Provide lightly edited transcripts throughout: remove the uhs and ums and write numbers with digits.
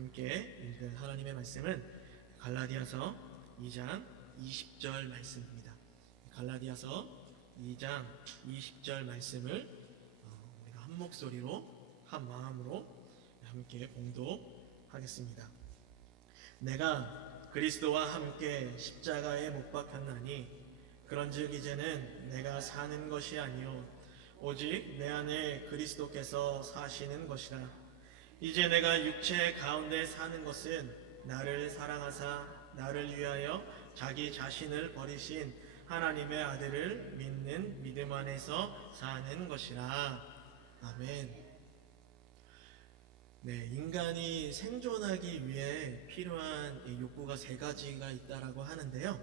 함께 읽은 하나님의 말씀은 갈라디아서 2장 20절 말씀입니다. 갈라디아서 2장 20절 말씀을 우리가 한 목소리로 한 마음으로 함께 봉독하겠습니다. 내가 그리스도와 함께 십자가에 못 박혔나니 그런즉 이제는 내가 사는 것이 아니요 오직 내 안에 그리스도께서 사시는 것이라. 이제 내가 육체 가운데 사는 것은 나를 사랑하사 나를 위하여 자기 자신을 버리신 하나님의 아들을 믿는 믿음 안에서 사는 것이라. 아멘. 네, 인간이 생존하기 위해 필요한 욕구가 세 가지가 있다라고 하는데요.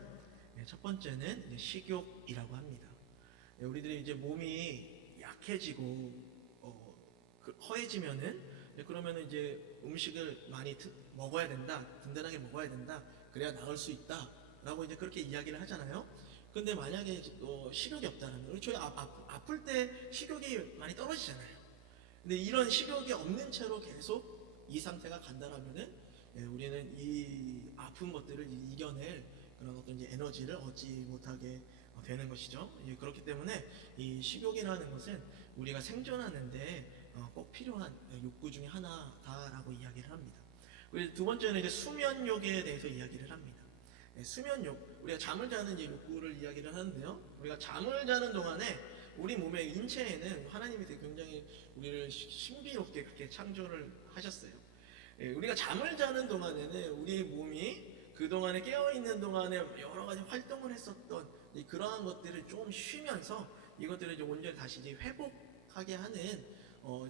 첫 번째는 식욕이라고 합니다. 우리들이 이제 몸이 약해지고 허해지면은 그러면은 이제 음식을 많이 먹어야 된다, 든든하게 먹어야 된다, 그래야 나을 수 있다라고 이제 그렇게 이야기를 하잖아요. 근데 만약에 식욕이 없다는, 우리 저희 아플 때 식욕이 많이 떨어지잖아요. 근데 이런 식욕이 없는 채로 계속 이 상태가 간다라면은 우리는 이 아픈 것들을 이겨낼 그런 어떤 이제 에너지를 얻지 못하게 되는 것이죠. 그렇기 때문에 이 식욕이라는 것은 우리가 생존하는데 꼭 필요한 욕구 중에 하나다라고 이야기를 합니다. 그리고 두 번째는 이제 수면욕에 대해서 이야기를 합니다. 수면욕, 우리가 잠을 자는 이제 욕구를 이야기를 하는데요. 우리가 잠을 자는 동안에 우리 몸의 인체에는 하나님이 되게 굉장히 우리를 신비롭게 그렇게 창조를 하셨어요. 우리가 잠을 자는 동안에는 우리 몸이 그 동안에 깨어있는 동안에 여러 가지 활동을 했었던 그러한 것들을 좀 쉬면서 이것들을 이제 온전히 다시 이제 회복하게 하는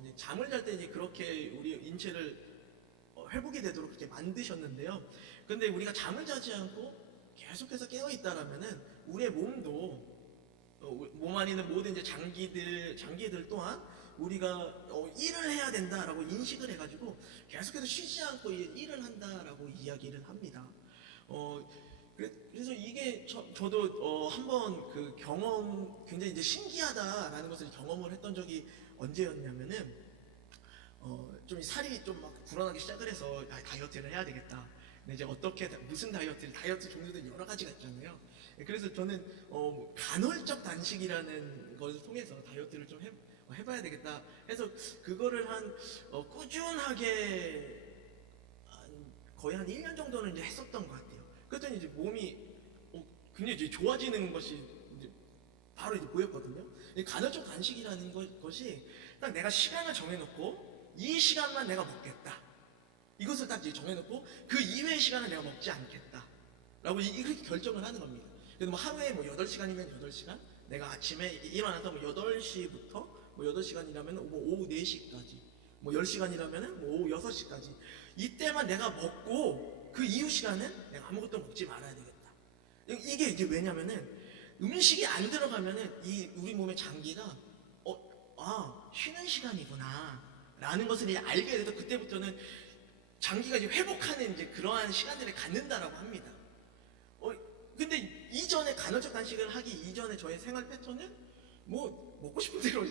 이제 잠을 잘 때 이제 그렇게 우리 인체를 회복이 되도록 그렇게 만드셨는데요. 근데 우리가 잠을 자지 않고 계속해서 깨어있다라면은 우리의 몸도 몸 안에 있는 모든 이제 장기들 또한 우리가 일을 해야 된다라고 인식을 해가지고 계속해서 쉬지 않고 일을 한다라고 이야기를 합니다. 그래서 이게 저도 한번 그 경험 굉장히 이제 신기하다라는 것을 경험을 했던 적이 언제였냐면은 좀 살이 좀 막 불어나기 시작을 해서 다이어트를 해야 되겠다. 근데 이제 어떻게 무슨 다이어트 종류도 여러 가지가 있잖아요. 그래서 저는 간헐적 단식이라는 걸 통해서 다이어트를 좀 해봐야 되겠다 해서 그거를 꾸준하게 거의 한 1년 정도는 이제 했었던 것 같아요. 그랬더니 이제 몸이 굉장히 이제 좋아지는 것이 이제 바로 이제 보였거든요. 간헐적 단식이라는 것이 딱 내가 시간을 정해놓고 이 시간만 내가 먹겠다. 이것을 딱 이제 정해놓고 그 이외의 시간은 내가 먹지 않겠다. 라고 이렇게 결정을 하는 겁니다. 그래서 뭐 하루에 뭐 8시간이면 8시간, 내가 아침에 일어나서 뭐 8시부터 뭐 8시간이라면 뭐 오후 4시까지, 뭐 10시간이라면 뭐 오후 6시까지. 이때만 내가 먹고 그 이후 시간은 내가 아무것도 먹지 말아야 되겠다. 이게 이제 왜냐면은 음식이 안 들어가면은 우리 몸의 장기가 쉬는 시간이구나 라는 것을 이제 알게 돼서 그때부터는 장기가 이제 회복하는 이제 그러한 시간들을 갖는다라고 합니다. 근데 이전에 간헐적 단식을 하기 이전에 저의 생활 패턴은 뭐 먹고 싶은 대로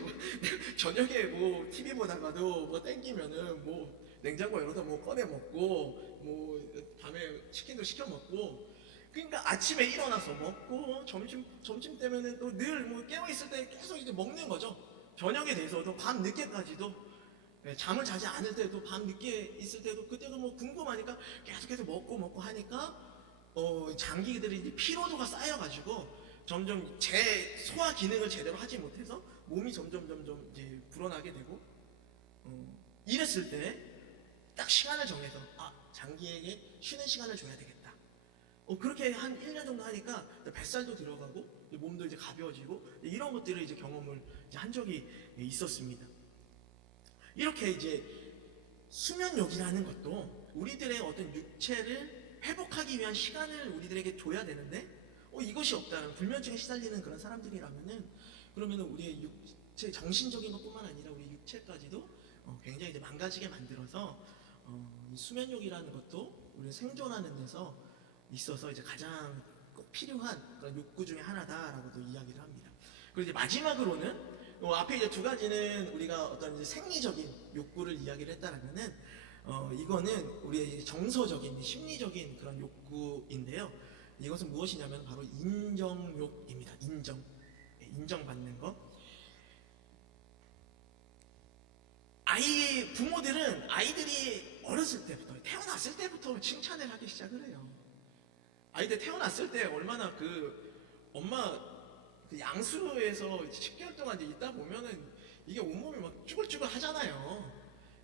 저녁에 뭐 TV 보다가도 뭐 땡기면은 뭐 냉장고 열어서 뭐 꺼내 먹고 뭐 밤에 치킨도 시켜 먹고, 그러니까 아침에 일어나서 먹고 점심 때면은 또 늘 뭐 깨어 있을 때 계속 이제 먹는 거죠. 저녁에 돼서도 밤 늦게까지도, 잠을 자지 않을 때도 밤 늦게 있을 때도 그때도 뭐 궁금하니까 계속해서 먹고 하니까 장기들이 이제 피로도가 쌓여가지고 점점 제 소화 기능을 제대로 하지 못해서 몸이 점점 이제 불어나게 되고, 이랬을 때 딱 시간을 정해서 장기에게 쉬는 시간을 줘야 되겠다. 그렇게 한 1년 정도 하니까 뱃살도 들어가고 몸도 이제 가벼워지고 이런 것들을 이제 경험을 이제 한 적이 있었습니다. 이렇게 이제 수면욕이라는 것도 우리들의 어떤 육체를 회복하기 위한 시간을 우리들에게 줘야 되는데 이것이 없다면 불면증에 시달리는 그런 사람들이라면은 그러면은 우리의 육체 정신적인 것뿐만 아니라 우리 육체까지도 굉장히 이제 망가지게 만들어서 이 수면욕이라는 것도 우리 생존하는 데서 있어서 이제 가장 꼭 필요한 그런 욕구 중에 하나다라고도 이야기를 합니다. 그리고 이제 마지막으로는 앞에 이제 두 가지는 우리가 어떤 이제 생리적인 욕구를 이야기를 했다라면은 이거는 우리의 정서적인 심리적인 그런 욕구인데요. 이것은 무엇이냐면 바로 인정욕입니다. 인정받는 것. 부모들은 아이들이 어렸을 때부터, 태어났을 때부터 칭찬을 하기 시작을 해요. 아이들 태어났을 때 얼마나 엄마 양수로에서 10개월 동안 이제 있다 보면은 이게 온몸이 막 쭈글쭈글 하잖아요.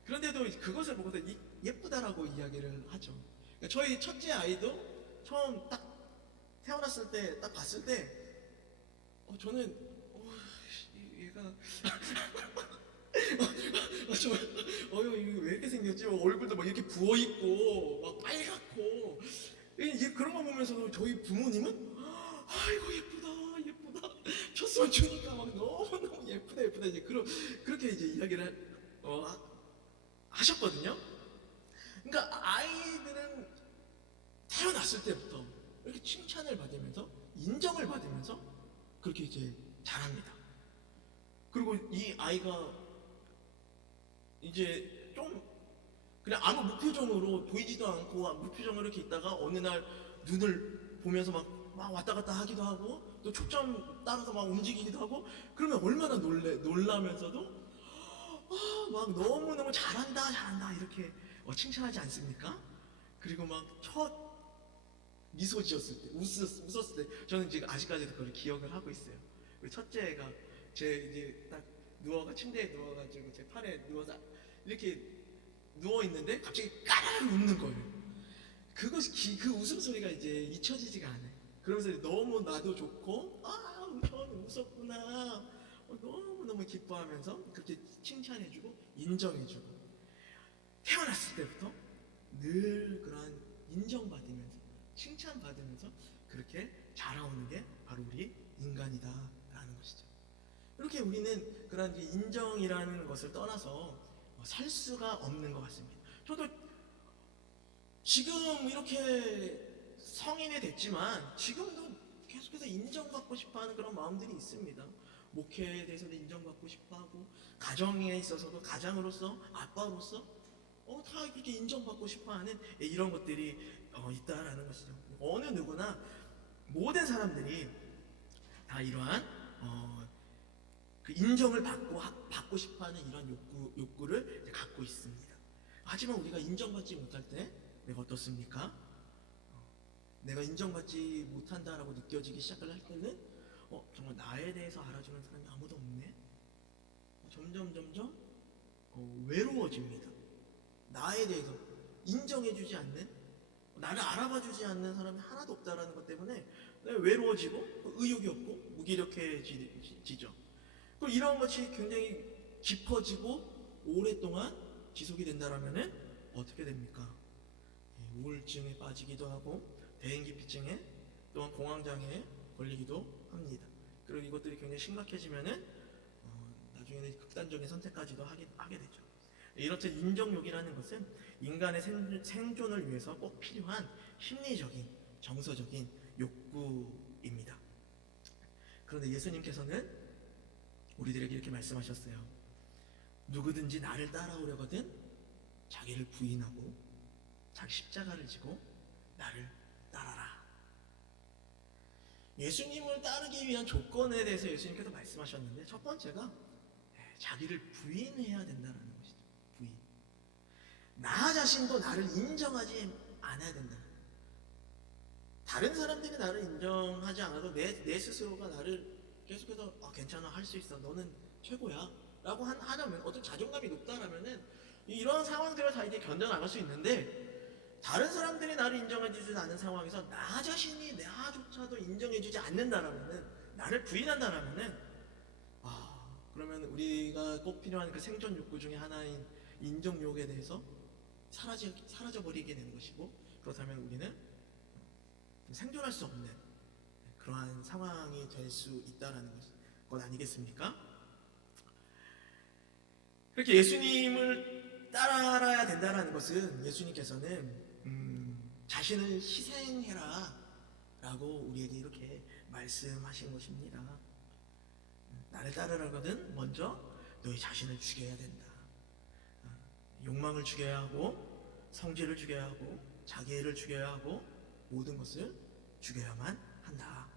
그런데도 그것을 보고서 예쁘다라고 이야기를 하죠. 그러니까 저희 첫째 아이도 처음 딱 태어났을 때 딱 봤을 때 저는 얘가 이거 왜 이렇게 생겼지? 얼굴도 막 이렇게 부어 있고 막 빨갛고 그런 거 보면서도 저희 부모님은 아이고 예쁘다 첫 손주니까 막 너무 예쁘다 이제 그렇게 이제 이야기를 하셨거든요. 그러니까 아이들은 태어났을 때부터 이렇게 칭찬을 받으면서 인정을 받으면서 그렇게 이제 자랍니다. 그리고 이 아이가 이제 좀 그냥 아무 무표정으로 보이지도 않고 무표정으로 이렇게 있다가 어느 날 눈을 보면서 막 왔다 갔다 하기도 하고 또 초점 따라서 막 움직이기도 하고 그러면 얼마나 놀라면서도 막 너무너무 잘한다 이렇게 칭찬하지 않습니까? 그리고 막 첫 미소 지었을 때 웃었을 때 저는 지금 아직까지도 그걸 기억을 하고 있어요. 우리 첫째가 제 이제 딱 침대에 누워가지고 제 팔에 누워서 이렇게 누워 있는데 갑자기 까르르 웃는 거예요. 그 웃음소리가 이제 잊혀지지가 않아요. 그러면서 너무 나도 좋고 전 웃었구나 너무너무 기뻐하면서 그렇게 칭찬해주고 인정해주고 태어났을 때부터 늘 그러한 인정받으면서 칭찬받으면서 그렇게 자라오는 게 바로 우리 인간이다라는 것이죠. 이렇게 우리는 그런 인정이라는 것을 떠나서 살 수가 없는 것 같습니다. 저도 지금 이렇게 성인이 됐지만 지금도 계속해서 인정받고 싶어하는 그런 마음들이 있습니다. 목회에 대해서도 인정받고 싶어하고 가정에 있어서도 가장으로서 아빠로서 다 그렇게 인정받고 싶어하는 이런 것들이 있다라는 것이죠. 어느 누구나 모든 사람들이 다 이러한 그 인정을 받고 싶어하는 이런 욕구를 갖고 있습니다. 하지만 우리가 인정받지 못할 때 내가 어떻습니까? 내가 인정받지 못한다라고 느껴지기 시작을 할 때는 정말 나에 대해서 알아주는 사람이 아무도 없네. 점점 외로워집니다. 나에 대해서 인정해주지 않는, 나를 알아봐주지 않는 사람이 하나도 없다라는 것 때문에 내가 외로워지고 의욕이 없고 무기력해지죠. 그럼 이런 것이 굉장히 깊어지고 오랫동안 지속이 된다라면은 어떻게 됩니까? 우울증에 빠지기도 하고 대인기피증에 또한 공황장애에 걸리기도 합니다. 그리고 이것들이 굉장히 심각해지면은 나중에는 극단적인 선택까지도 하게 되죠. 이렇듯 인정욕이라는 것은 인간의 생존을 위해서 꼭 필요한 심리적인, 정서적인 욕구입니다. 그런데 예수님께서는 우리들에게 이렇게 말씀하셨어요. 누구든지 나를 따라오려거든 자기를 부인하고 자기 십자가를 지고 나를 따라라. 예수님을 따르기 위한 조건에 대해서 예수님께서 말씀하셨는데 첫 번째가 자기를 부인해야 된다는 것이죠. 부인. 나 자신도 나를 인정하지 않아야 된다. 다른 사람들이 나를 인정하지 않아도 내 스스로가 나를 계속해서 괜찮아 할 수 있어 너는 최고야 라고 하려면 어떤 자존감이 높다라면은 이런 상황들을 다 이제 견뎌나갈 수 있는데 다른 사람들이 나를 인정해주지 않는 상황에서 나 자신이 나조차도 인정해주지 않는다라면은 나를 부인한다라면은 그러면 우리가 꼭 필요한 그 생존 욕구 중에 하나인 인정욕에 대해서 사라져버리게 되는 것이고 그렇다면 우리는 생존할 수 없는 그러한 상황이 될 수 있다는 것 아니겠습니까? 그렇게 예수님을 따라야 된다는 것은 예수님께서는 자신을 희생해라 라고 우리에게 이렇게 말씀하신 것입니다. 나를 따르라거든 먼저 너희 자신을 죽여야 된다. 욕망을 죽여야 하고 성질을 죽여야 하고 자기를 죽여야 하고 모든 것을 죽여야만 한다.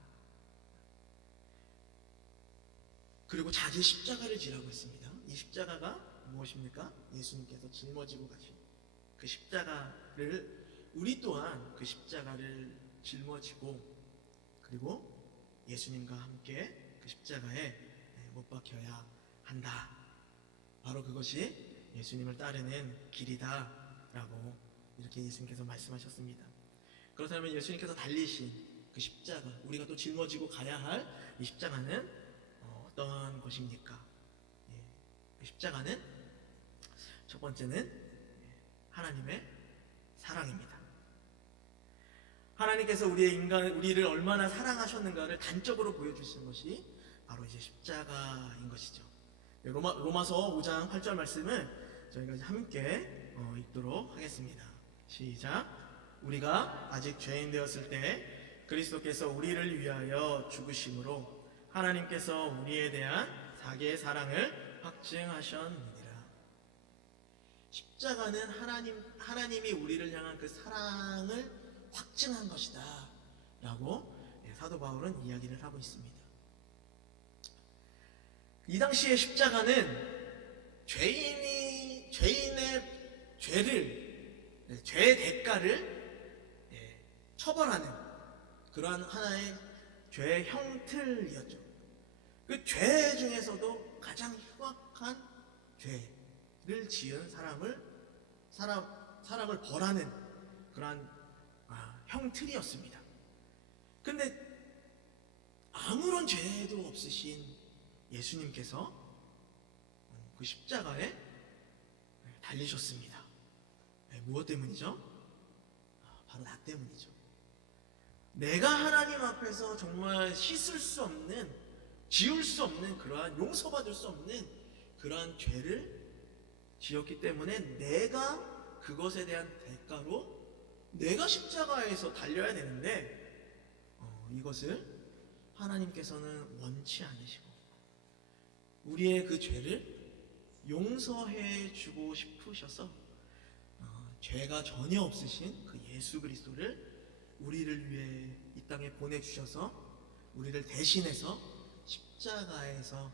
그리고 자기 십자가를 지라고 했습니다. 이 십자가가 무엇입니까? 예수님께서 짊어지고 가신 그 십자가를 우리 또한 그 십자가를 짊어지고 그리고 예수님과 함께 그 십자가에 못 박혀야 한다. 바로 그것이 예수님을 따르는 길이다 라고 이렇게 예수님께서 말씀하셨습니다. 그렇다면 예수님께서 달리신 그 십자가, 우리가 또 짊어지고 가야 할 이 십자가는 어떤 것입니까? 그 십자가는 첫 번째는 하나님의 사랑입니다. 하나님께서 우리를 얼마나 사랑하셨는가를 단적으로 보여주신 것이 바로 이제 십자가인 것이죠. 로마서 5장 8절 말씀을 저희가 함께 읽도록 하겠습니다. 시작. 우리가 아직 죄인 되었을 때 그리스도께서 우리를 위하여 죽으심으로 하나님께서 우리에 대한 자기의 사랑을 확증하셨느니라. 십자가는 하나님이 우리를 향한 그 사랑을 확증한 것이다 라고 사도 바울은 이야기를 하고 있습니다. 이 당시의 십자가는 죄인의 죄의 대가를 처벌하는 그러한 하나의 죄의 형틀이었죠. 그 죄 중에서도 가장 흉악한 죄를 지은 사람을 벌하는 그러한 형틀이었습니다. 근데 아무런 죄도 없으신 예수님께서 그 십자가에 달리셨습니다. 무엇 때문이죠? 바로 나 때문이죠. 내가 하나님 앞에서 정말 씻을 수 없는, 지울 수 없는 그러한 용서받을 수 없는 그러한 죄를 지었기 때문에 내가 그것에 대한 대가로 내가 십자가에서 달려야 되는데 이것을 하나님께서는 원치 않으시고 우리의 그 죄를 용서해 주고 싶으셔서 죄가 전혀 없으신 그 예수 그리스도를 우리를 위해 이 땅에 보내주셔서 우리를 대신해서 십자가에서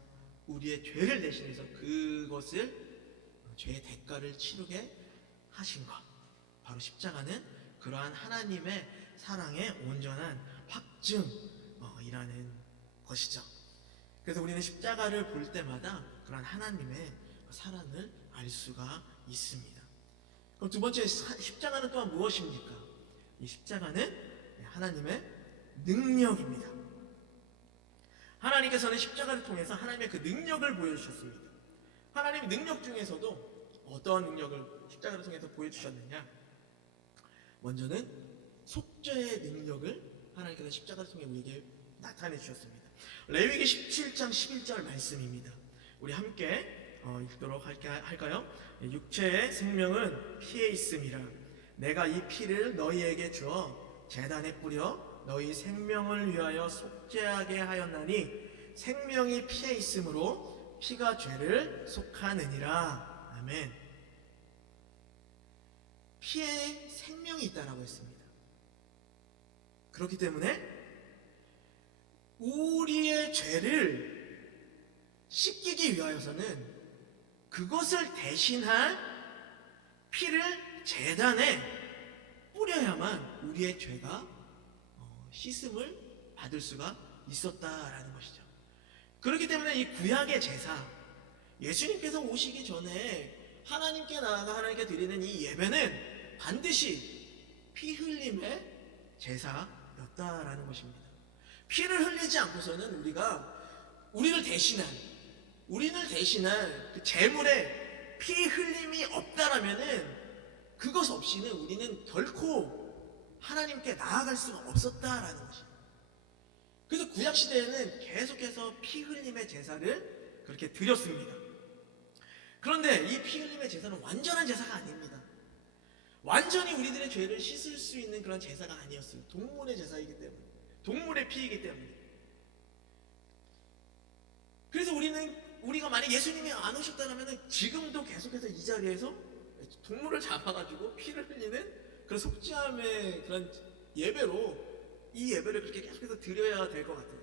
우리의 죄를 대신해서 그것을 죄의 대가를 치르게 하신 것, 바로 십자가는 그러한 하나님의 사랑의 온전한 확증이라는 것이죠. 그래서 우리는 십자가를 볼 때마다 그러한 하나님의 사랑을 알 수가 있습니다. 그럼 두 번째, 십자가는 또한 무엇입니까? 이 십자가는 하나님의 능력입니다. 하나님께서는 십자가를 통해서 하나님의 그 능력을 보여주셨습니다. 하나님의 능력 중에서도 어떠한 능력을 십자가를 통해서 보여주셨느냐? 먼저는 속죄의 능력을 하나님께서 십자가를 통해 우리에게 나타내 주셨습니다. 레위기 17장 11절 말씀입니다. 우리 함께 읽도록 할까요? 육체의 생명은 피에 있음이라. 내가 이 피를 너희에게 주어 제단에 뿌려 너희 생명을 위하여 속죄하게 하였나니 생명이 피에 있으므로 피가 죄를 속하느니라. 아멘. 피에 생명이 있다라고 했습니다. 그렇기 때문에 우리의 죄를 씻기기 위하여서는 그것을 대신할 피를 제단에 뿌려야만 우리의 죄가 씻음을 받을 수가 있었다라는 것이죠. 그렇기 때문에 이 구약의 제사, 예수님께서 오시기 전에 하나님께 나아가 하나님께 드리는 이 예배는 반드시 피 흘림의 제사였다라는 것입니다. 피를 흘리지 않고서는 우리를 대신할 그 제물에 피 흘림이 없다라면은 그것 없이는 우리는 결코 하나님께 나아갈 수가 없었다라는 것입니다. 그래서 구약 시대에는 계속해서 피 흘림의 제사를 그렇게 드렸습니다. 그런데 이 피 흘림의 제사는 완전한 제사가 아닙니다. 완전히 우리들의 죄를 씻을 수 있는 그런 제사가 아니었어요. 동물의 제사이기 때문에, 동물의 피이기 때문에. 그래서 우리가 만약 예수님이 안 오셨다면 지금도 계속해서 이 자리에서 동물을 잡아가지고 피를 흘리는 그런 속죄함의 그런 예배로 이 예배를 그렇게 계속해서 드려야 될 것 같아요.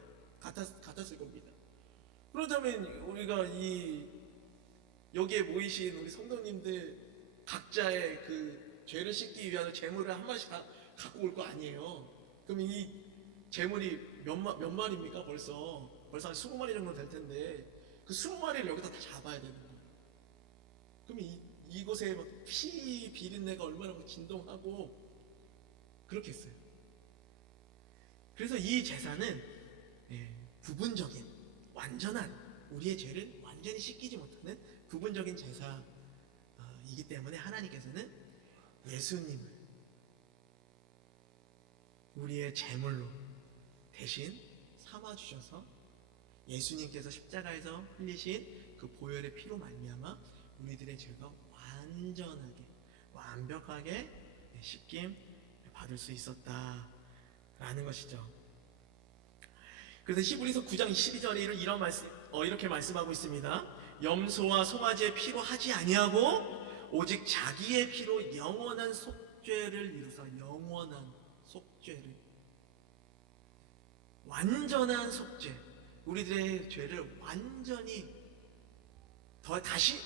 같았을 겁니다. 그렇다면 우리가 이 여기에 모이신 우리 성도님들 각자의 그 죄를 씻기 위한 제물을 한 마리씩 갖고 올 거 아니에요. 그럼 이 제물이 몇 마리입니까? 벌써 한 20마리 정도 될 텐데 그 20마리를 여기다 다 잡아야 되는 거예요. 그럼 이곳에 막 피 비린내가 얼마나 진동하고 그렇겠어요. 그래서 이 제사는 부분적인 완전한 우리의 죄를 완전히 씻기지 못하는 부분적인 제사이기 때문에 하나님께서는 예수님을 우리의 제물로 대신 삼아주셔서 예수님께서 십자가에서 흘리신 그 보혈의 피로 말미암아 우리들의 죄가 완전하게 완벽하게 씻김 받을 수 있었다라는 것이죠. 그래서 히브리서 9장 12절에 이렇게 말씀하고 있습니다. 염소와 송아지의 피로 하지 아니하고 오직 자기의 피로 영원한 속죄를 이루사 영원한 속죄를 완전한 속죄 우리들의 죄를 완전히 다시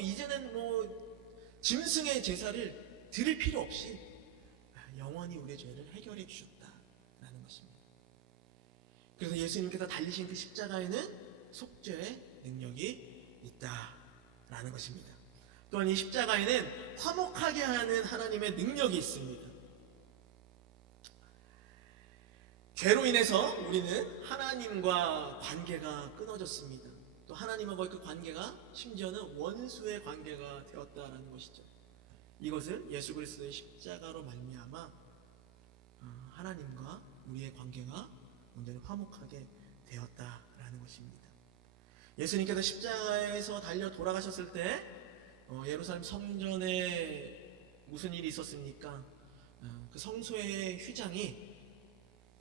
이제는 짐승의 제사를 드릴 필요 없이 영원히 우리의 죄를 해결해 주셨다라는 것입니다. 그래서 예수님께서 달리신 그 십자가에는 속죄의 능력이 있다라는 것입니다. 또한 이 십자가에는 화목하게 하는 하나님의 능력이 있습니다. 죄로 인해서 우리는 하나님과 관계가 끊어졌습니다. 또 하나님과의 그 관계가 심지어는 원수의 관계가 되었다라는 것이죠. 이것을 예수 그리스도의 십자가로 말미암아 하나님과 우리의 관계가 온전히 화목하게 되었다라는 것입니다. 예수님께서 십자가에서 달려 돌아가셨을 때 예루살렘 성전에 무슨 일이 있었습니까? 그 성소의 휘장이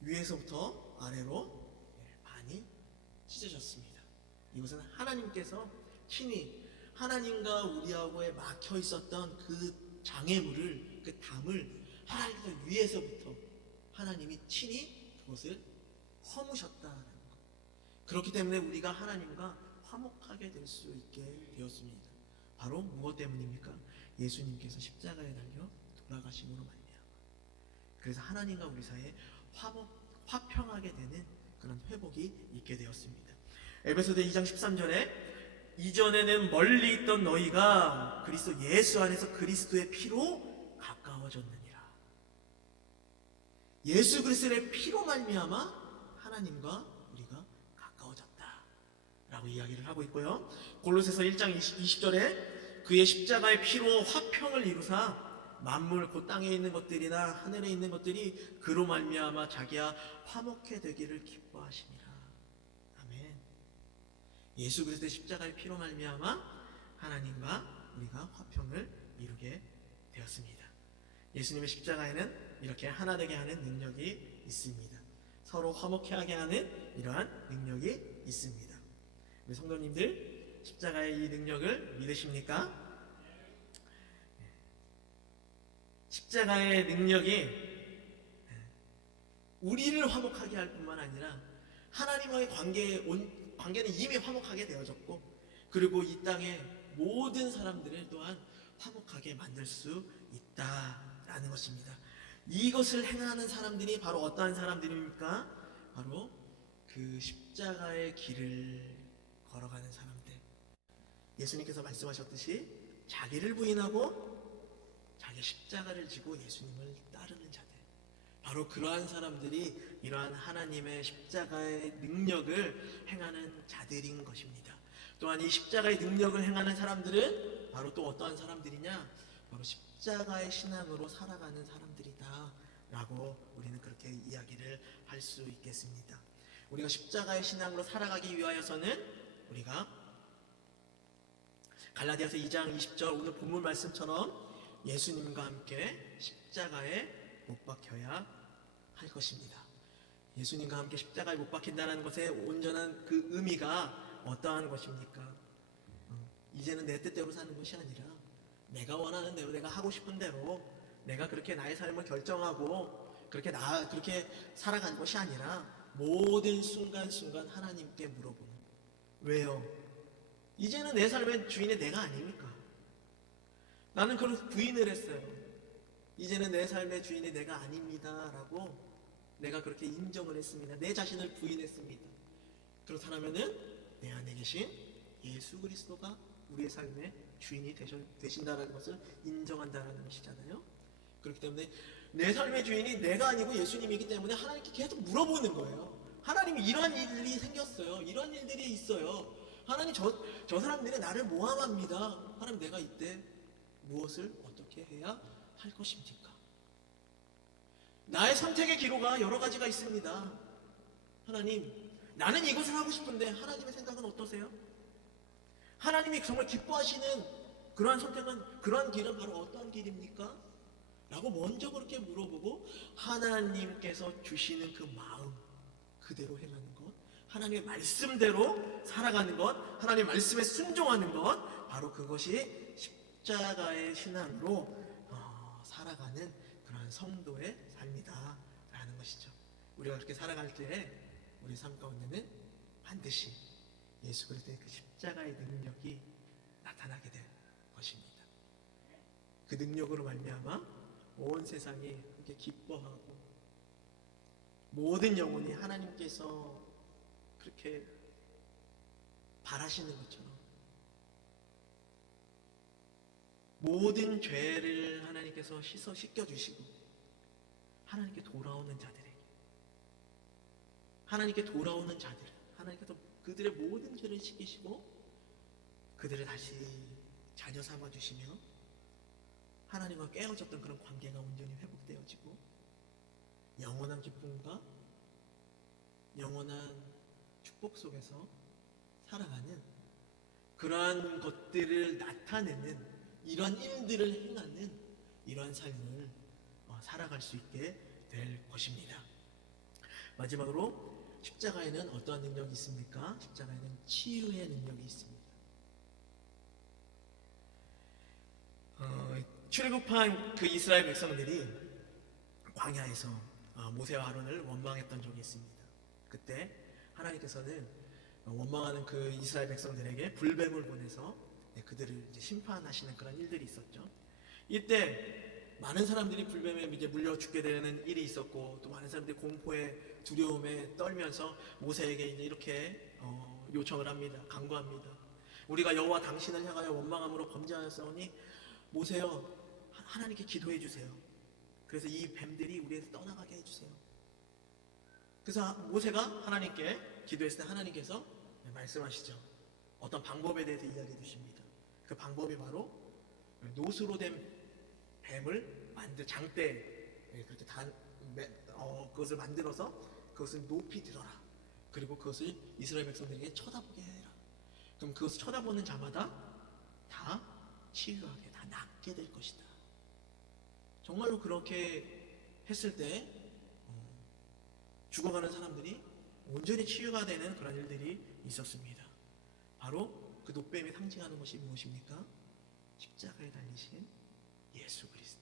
위에서부터 아래로 반이 찢어졌습니다. 이것은 하나님께서 친히 하나님과 우리하고에 막혀 있었던 그 장애물을 그 담을 하나님께서 위에서부터 하나님이 친히 그것을 허무셨다는 것. 그렇기 때문에 우리가 하나님과 화목하게 될 수 있게 되었습니다. 바로 무엇 때문입니까? 예수님께서 십자가에 달려 돌아가심으로 말미암아. 그래서 하나님과 우리 사이에 화평하게 되는 그런 회복이 있게 되었습니다. 에베소서 2장 13절에 이전에는 멀리 있던 너희가 그리스도 예수 안에서 그리스도의 피로 가까워졌느니라. 예수 그리스도의 피로 말미암아 하나님과 우리가 가까워졌다라고 이야기를 하고 있고요. 골로새서 1장 20절에 그의 십자가의 피로 화평을 이루사 만물 곧 땅에 있는 것들이나 하늘에 있는 것들이 그로 말미암아 자기와 화목해 되기를 기뻐하시니라. 아멘. 예수 그리스도의 십자가의 피로 말미암아 하나님과 우리가 화평을 이루게 되었습니다. 예수님의 십자가에는 이렇게 하나 되게 하는 능력이 있습니다. 서로 화목해 하게 하는 이러한 능력이 있습니다. 우리 성도님들 십자가의 이 능력을 믿으십니까? 십자가의 능력이 우리를 화목하게 할 뿐만 아니라 하나님과의 관계는 이미 화목하게 되어졌고 그리고 이 땅의 모든 사람들을 또한 화목하게 만들 수 있다라는 것입니다. 이것을 행하는 사람들이 바로 어떠한 사람들입니까? 바로 그 십자가의 길을 걸어가는 사람들. 예수님께서 말씀하셨듯이 자기를 부인하고 자기 십자가를 지고 예수님을 따르는 자들, 바로 그러한 사람들이 이러한 하나님의 십자가의 능력을 행하는 자들인 것입니다. 또한 이 십자가의 능력을 행하는 사람들은 바로 또 어떠한 사람들이냐? 바로 십자가의 신앙으로 살아가는 사람들이다 라고 우리는 그렇게 이야기를 할 수 있겠습니다. 우리가 십자가의 신앙으로 살아가기 위하여서는 우리가 갈라디아서 2장 20절 오늘 본문 말씀처럼 예수님과 함께 십자가에 못 박혀야 할 것입니다. 예수님과 함께 십자가에 못 박힌다는 것의 온전한 그 의미가 어떠한 것입니까? 이제는 내 뜻대로 사는 것이 아니라 내가 원하는 대로, 내가 하고 싶은 대로, 내가 그렇게 나의 삶을 결정하고 그렇게 살아가는 것이 아니라 모든 순간순간 하나님께 물어보는. 왜요? 이제는 내 삶의 주인이 내가 아닙니까? 나는 그런 부인을 했어요. 이제는 내 삶의 주인이 내가 아닙니다 라고 내가 그렇게 인정을 했습니다. 내 자신을 부인했습니다. 그렇다면은 내 안에 계신 예수 그리스도가 우리의 삶의 주인이 되신다는 것을 인정한다는 것이잖아요. 그렇기 때문에 내 삶의 주인이 내가 아니고 예수님이기 때문에 하나님께 계속 물어보는 거예요. 하나님이 이러한 일이 생겼어요. 이러한 일들이 있어요. 하나님 저 사람들이 나를 모함합니다. 하나님 내가 이때 무엇을 어떻게 해야 할 것입니까? 나의 선택의 기로가 여러 가지가 있습니다. 하나님, 나는 이것을 하고 싶은데 하나님의 생각은 어떠세요? 하나님이 정말 기뻐하시는 그러한 선택은, 그러한 길은 바로 어떠한 길입니까? 라고 먼저 그렇게 물어보고 하나님께서 주시는 그 마음 그대로 행하는 것, 하나님의 말씀대로 살아가는 것, 하나님의 말씀에 순종하는 것, 바로 그것이 십자가의 신앙으로 살아가는 그러한 성도의 삶이다 라는 것이죠. 우리가 그렇게 살아갈 때 우리 삶 가운데는 반드시 예수 그리스도의 그 십자가의 능력이 나타나게 될 것입니다. 그 능력으로 말미암아 온 세상이 그렇게 기뻐하고 모든 영혼이 하나님께서 그렇게 바라시는 것처럼 모든 죄를 하나님께서 씻겨주시고 하나님께 돌아오는 자들에게, 하나님께 돌아오는 자들, 하나님께서 그들의 모든 죄를 씻기시고 그들을 다시 자녀 삼아주시며 하나님과 깨어졌던 그런 관계가 온전히 회복되어지고 영원한 기쁨과 영원한 축복 속에서 살아가는 그러한 것들을 나타내는 이러한 일들을 행하는 이러한 삶을 살아갈 수 있게 될 것입니다. 마지막으로 십자가에는 어떠한 능력이 있습니까? 십자가에는 치유의 능력이 있습니다. 출애굽한 그 이스라엘 백성들이 광야에서 모세와 아론을 원망했던 적이 있습니다. 그때 하나님께서는 원망하는 그 이스라엘 백성들에게 불뱀을 보내서 그들을 이제 심판하시는 그런 일들이 있었죠. 이때 많은 사람들이 불뱀에 이제 물려 죽게 되는 일이 있었고, 또 많은 사람들이 공포에 두려움에 떨면서 모세에게 이제 이렇게 요청을 합니다. 간구합니다. 우리가 여호와 당신을 향하여 원망함으로 범죄하였사오니 모세여 하나님께 기도해 주세요. 그래서 이 뱀들이 우리에서 떠나가게 해주세요. 그래서 모세가 하나님께 기도했을 때 하나님께서 말씀하시죠. 어떤 방법에 대해서 이야기해 주십니다. 그 방법이 바로 노수로 된 뱀을 장대에 그렇게 그것을 만들어서 그것을 높이 들어라. 그리고 그것을 이스라엘 백성들에게 쳐다보게 해라. 그럼 그것을 쳐다보는 자마다 다 치유하게, 다 낫게 될 것이다. 정말로 그렇게 했을 때 죽어가는 사람들이 온전히 치유가 되는 그런 일들이 있었습니다. 바로 그 노뱀이 상징하는 것이 무엇입니까? 십자가에 달리신 예수 그리스도.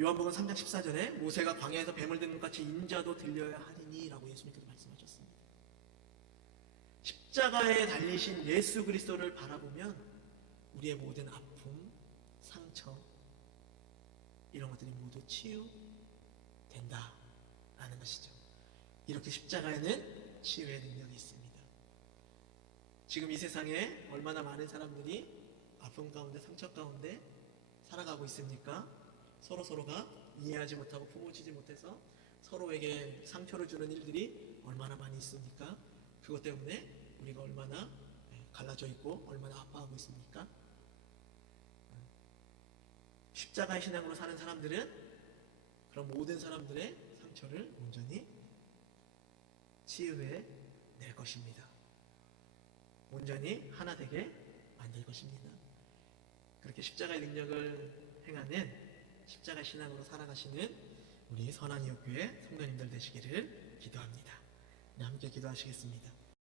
요한복음 3장 14절에 모세가 광야에서 뱀을 든 것 같이 인자도 들려야 하리니 라고 예수님께서 말씀하셨습니다. 십자가에 달리신 예수 그리스도를 바라보면 우리의 모든 아픔, 상처 이런 것들이 모두 치유된다 라는 것이죠. 이렇게 십자가에는 치유의 능력이 있습니다. 지금 이 세상에 얼마나 많은 사람들이 아픔 가운데, 상처 가운데 살아가고 있습니까? 서로가 이해하지 못하고 품어주지 못해서 서로에게 상처를 주는 일들이 얼마나 많이 있습니까? 그것 때문에 우리가 얼마나 갈라져 있고 얼마나 아파하고 있습니까? 십자가의 신앙으로 사는 사람들은 그런 모든 사람들의 상처를 온전히 치유해 낼 것입니다. 온전히 하나 되게 만들 것입니다. 그렇게 십자가의 능력을 행하는 십자가 신앙으로 살아가시는 우리 선한이옥교회 성도님들 되시기를 기도합니다. 함께 기도하시겠습니다.